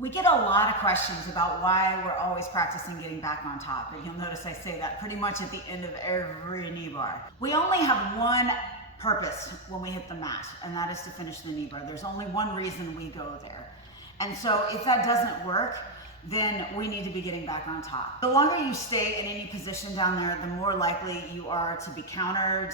We get a lot of questions about why we're always practicing getting back on top. And you'll notice I say that pretty much at the end of every knee bar. We only have one purpose when we hit the mat, and that is to finish the knee bar. There's only one reason we go there. And so if that doesn't work, then we need to be getting back on top. The longer you stay in any position down there, the more likely you are to be countered.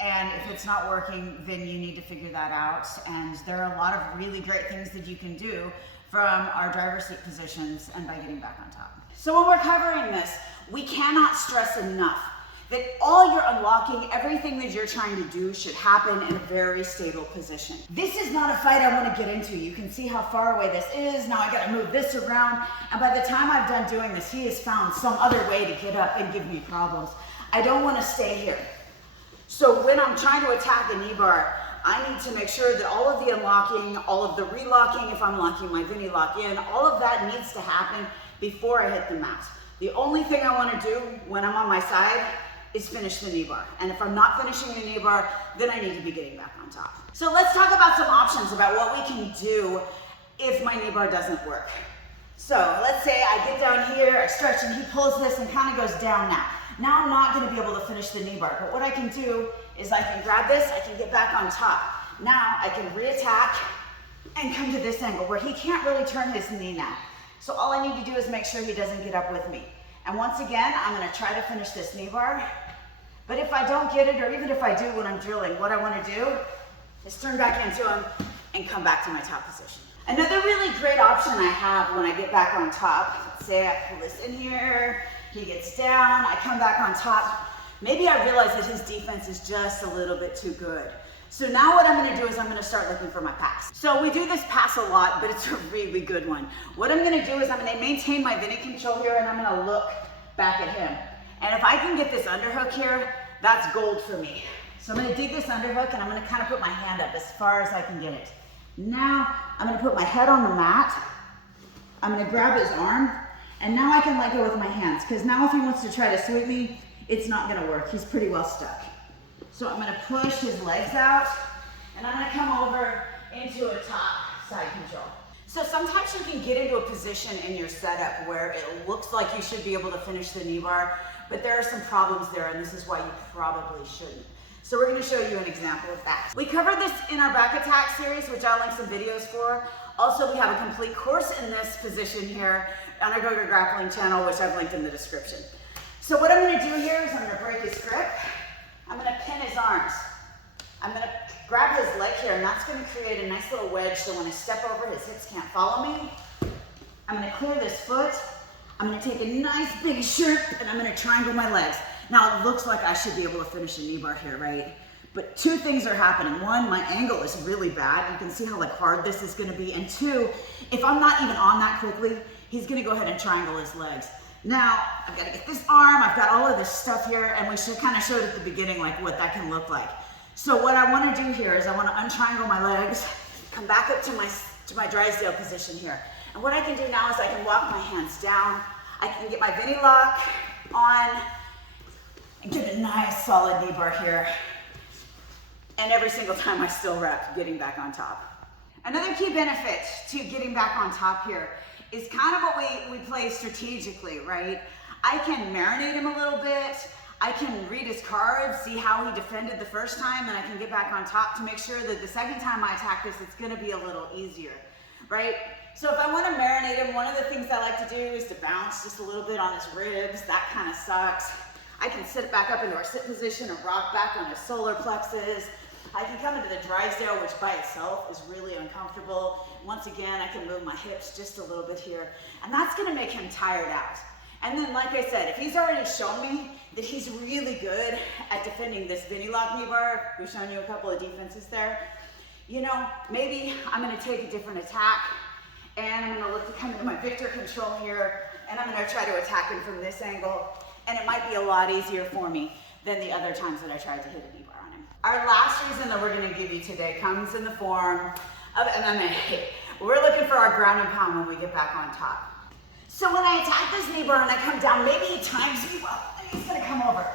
And if it's not working, then you need to figure that out. And there are a lot of really great things that you can do from our driver's seat positions and by getting back on top. So when we're covering this, we cannot stress enough that all you're unlocking, everything that you're trying to do should happen in a very stable position. This is not a fight I want to get into. You can see how far away this is. Now I got to move this around. And by the time I'm done doing this, he has found some other way to get up and give me problems. I don't want to stay here. So when I'm trying to attack a knee bar, I need to make sure that all of the unlocking, all of the relocking, if I'm locking my Bendy lock in, all of that needs to happen before I hit the mat. The only thing I want to do when I'm on my side is finish the knee bar. And if I'm not finishing the knee bar, then I need to be getting back on top. So let's talk about some options about what we can do if my knee bar doesn't work. So let's say I get down here, I stretch, and he pulls this and kind of goes down now. Now I'm not going to be able to finish the knee bar, but what I can do is I can grab this, I can get back on top. Now I can re-attack and come to this angle where he can't really turn his knee now. So all I need to do is make sure he doesn't get up with me. And once again, I'm going to try to finish this knee bar. But if I don't get it, or even if I do when I'm drilling, what I want to do is turn back into him and come back to my top position. Another really great option I have when I get back on top, let's say I pull this in here, he gets down, I come back on top. Maybe I realize that his defense is just a little bit too good. So now what I'm going to do is I'm going to start looking for my pass. So we do this pass a lot, but it's a really good one. What I'm going to do is I'm going to maintain my Bendy control here, and I'm going to look back at him. And if I can get this underhook here, that's gold for me. So I'm going to dig this underhook, and I'm going to kind of put my hand up as far as I can get it. Now I'm going to put my head on the mat. I'm going to grab his arm, and now I can let go with my hands, because now if he wants to try to sweep me, it's not going to work. He's pretty well stuck. So I'm going to push his legs out, and I'm going to come over into a top side control. So sometimes you can get into a position in your setup where it looks like you should be able to finish the knee bar, but there are some problems there, and this is why you probably shouldn't. So we're going to show you an example of that. We covered this in our back attack series, which I'll link some videos for. Also, we have a complete course in this position here on our Go-Go Grappling channel, which I've linked in the description. So what I'm going to do here is I'm going to break his grip. I'm going to pin his arms. I'm going to grab his leg here, and that's going to create a nice little wedge so when I step over, his hips can't follow me. I'm going to clear this foot. I'm going to take a nice big shirt, and I'm going to triangle my legs. Now it looks like I should be able to finish a knee bar here, right? But two things are happening. One, my angle is really bad. You can see how hard this is going to be. And two, if I'm not even on that quickly, he's going to go ahead and triangle his legs. Now, I've got to get this arm, I've got all of this stuff here, and we kind of showed at the beginning what that can look like. So what I want to do here is I want to untriangle my legs, come back up to my Drysdale position here. And what I can do now is I can walk my hands down, I can get my Bendy lock on, and get a nice solid knee bar here. And every single time I still rep getting back on top. Another key benefit to getting back on top here is kind of what we play strategically, right? I can marinate him a little bit. I can read his cards, see how he defended the first time, and I can get back on top to make sure that the second time I attack this, it's gonna be a little easier, right? So if I wanna marinate him, one of the things I like to do is to bounce just a little bit on his ribs. That kind of sucks. I can sit back up into our sit position and rock back on his solar plexus. I can come into the Drysdale, which by itself is really uncomfortable. Once again, I can move my hips just a little bit here, and that's gonna make him tired out. And then, like I said, if he's already shown me that he's really good at defending this Bendy lock knee bar, we've shown you a couple of defenses there, you know, maybe I'm gonna take a different attack, and I'm gonna look to come into my Victor control here, and I'm gonna try to attack him from this angle, and it might be a lot easier for me than the other times that I tried to hit a knee bar on him. Our last reason that we're going to give you today comes in the form of MMA. We're looking for our ground and pound when we get back on top. So when I attack this knee bar and I come down, maybe he times me well, and he's going to come over.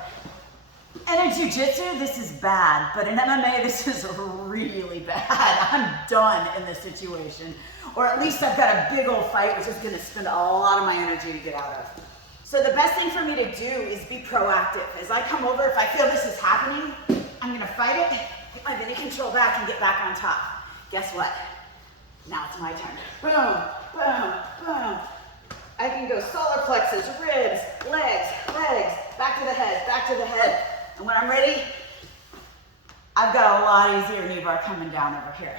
And in Jiu Jitsu, this is bad, but in MMA, this is really bad. I'm done in this situation. Or at least I've got a big old fight, which is gonna spend a lot of my energy to get out of. So the best thing for me to do is be proactive. As I come over, if I feel this is happening, I'm gonna fight it, get my Bendy control back and get back on top. Guess what? Now it's my turn. Boom, boom, boom. I can go solar plexus, ribs, legs, back to the head, back to the head. And when I'm ready, I've got a lot easier knee bar coming down over here.